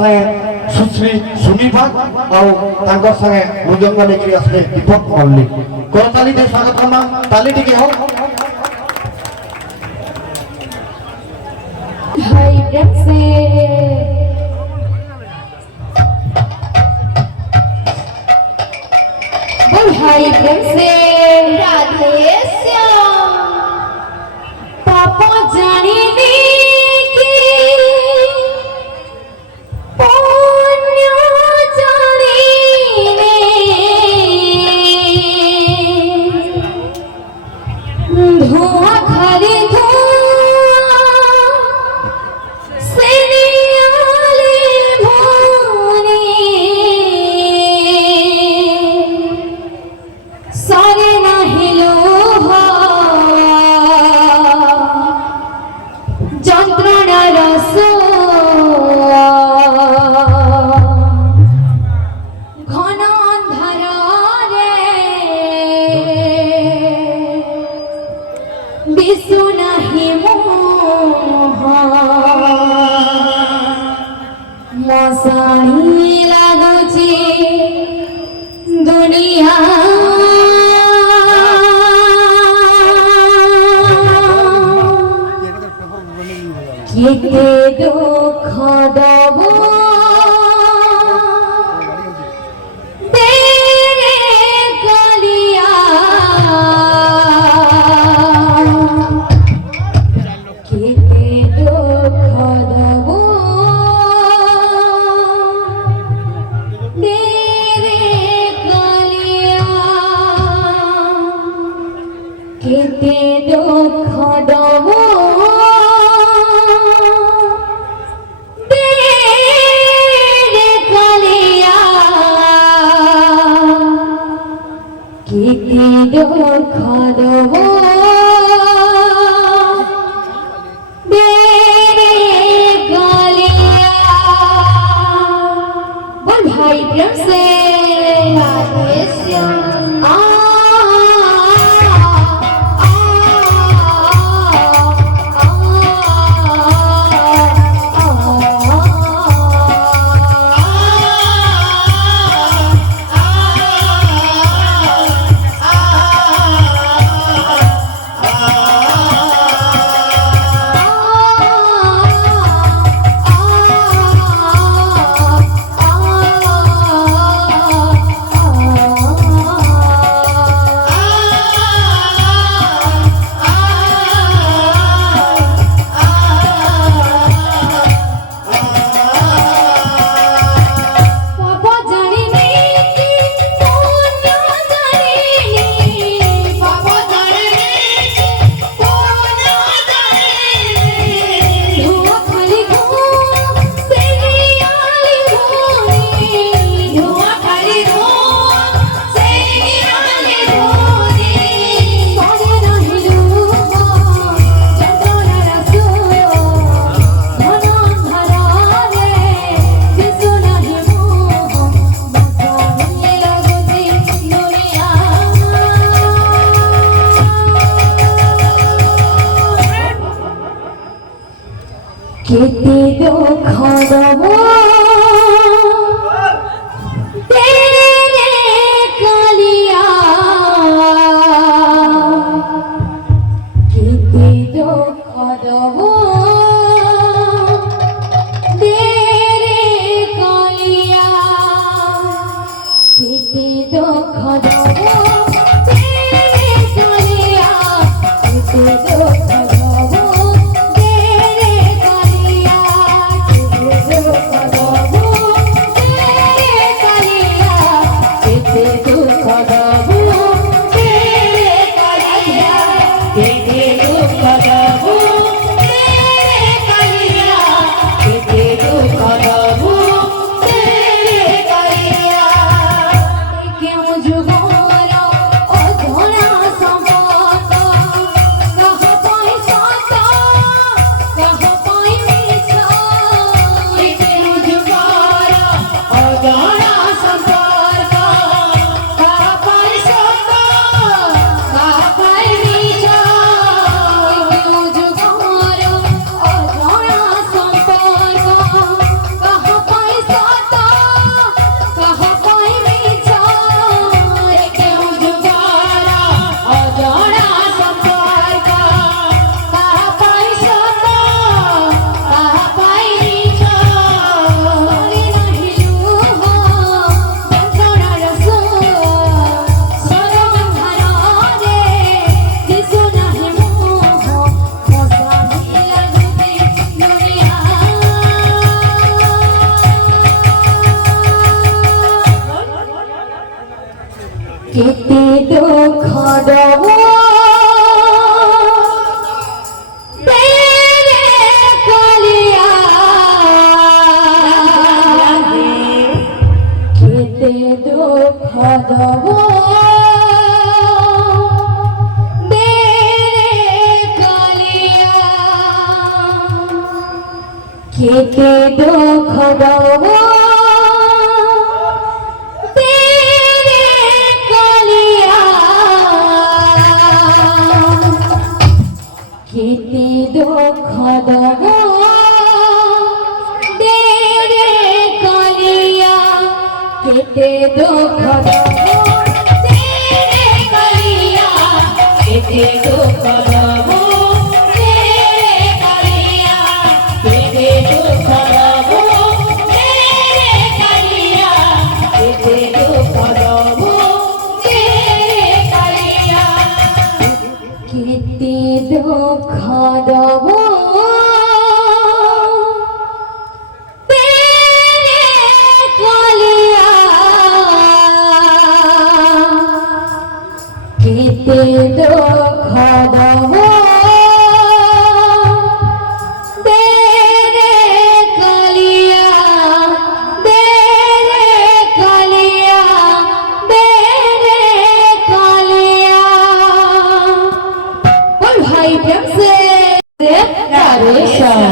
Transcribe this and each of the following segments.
सुश्री सुनीता और संगे मृदंग लेके आसले दीपक मल्लिक करताली दे स्वागत करना ताली टिके हो भाई से भाई से राधे श्याम पापा जाने दे दुनिया केते दुख दबो तेरे गलिया केते दुख दबो केते दुख दबो तेरे খদব দে রে কালিয়া কেতে দুঃখ দব দে রে কালিয়া কেতে দুঃখ দব দে রে কালিয়া কেতে দুঃখ দব দে রে কালিয়া কেতে দুঃখ দব দে রে কালিয়া কেতে দুঃখ দব দে রে কালিয়া কেতে দুঃখ দব দে রে কালিয়া কেতে দুঃখ দব দে রে কালিয়া কেতে দুঃখ দব দে রে কালিয়া দে রে কালিয়া দে রে কালিয়া बोल भाई प्रेम से नारेशन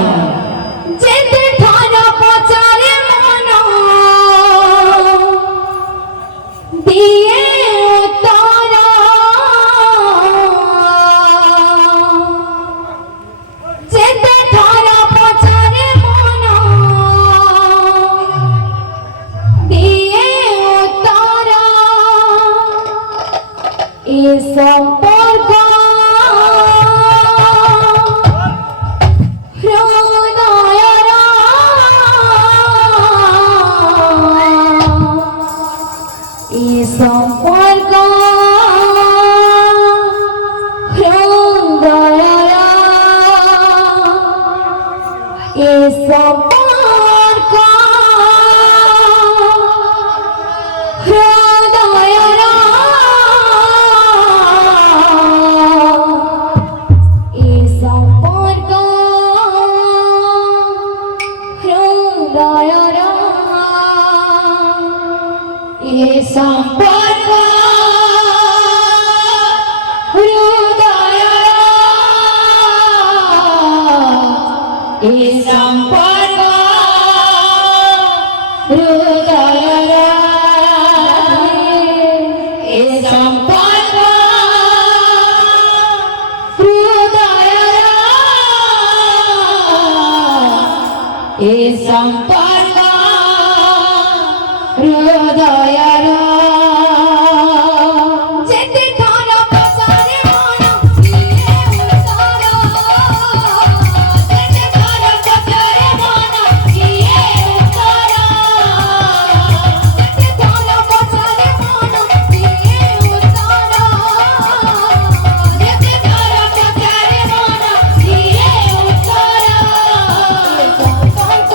जेते थाना पचारे मनो दिए तारा जेते थाना पचारे मनो दिए तारा ए संपर्क সম্পর্ক হৃদয়রা এ সম্পর্ক হৃদয়রা এ সম্পর্ক হৃদয়রা এ সম্পর্ক হৃদয়রা এ সম্পর্ক হৃদয়রা এ সম্পর্ক হৃদয়রা এ সম্পর্ক হৃদয়রা যেতে থানা পচারে মনো দিয়ে উতারা যেতে থানা পচারে মনো দিয়ে উতারা যেতে থানা পচারে মনো দিয়ে উতারা যেতে থানা পচারে মনো দিয়ে উতারা সম্পর্ক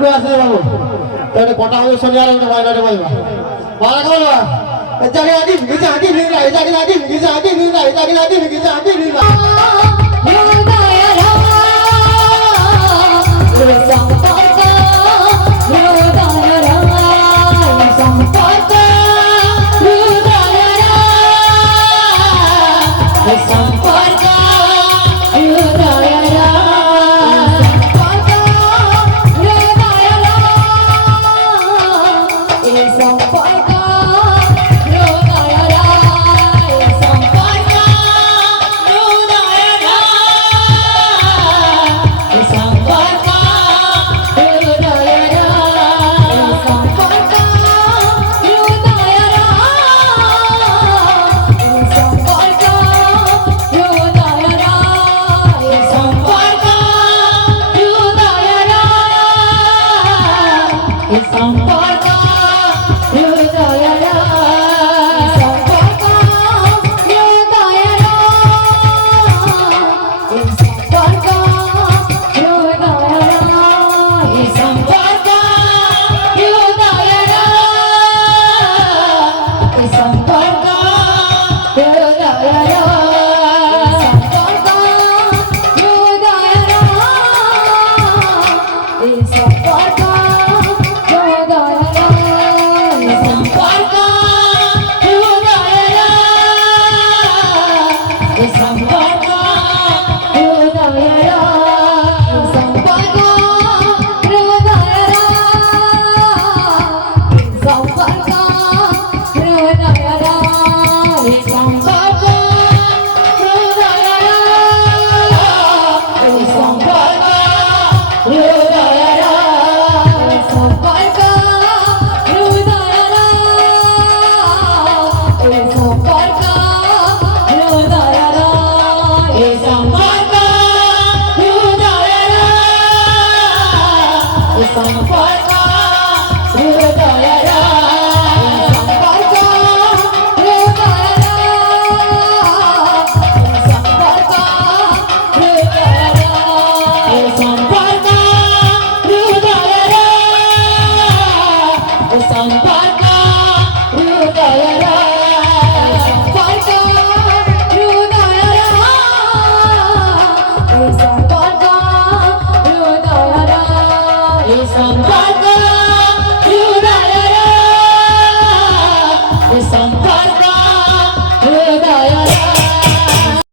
করে আসে বাবু তাহলে কটা হবে শনি আর একটা বাইরে বাইবা বালা বলবা জাগে আদি জাগে নিলা জাগে আদি জাগে নিলা জাগে আদি জাগে নিলা Samparka,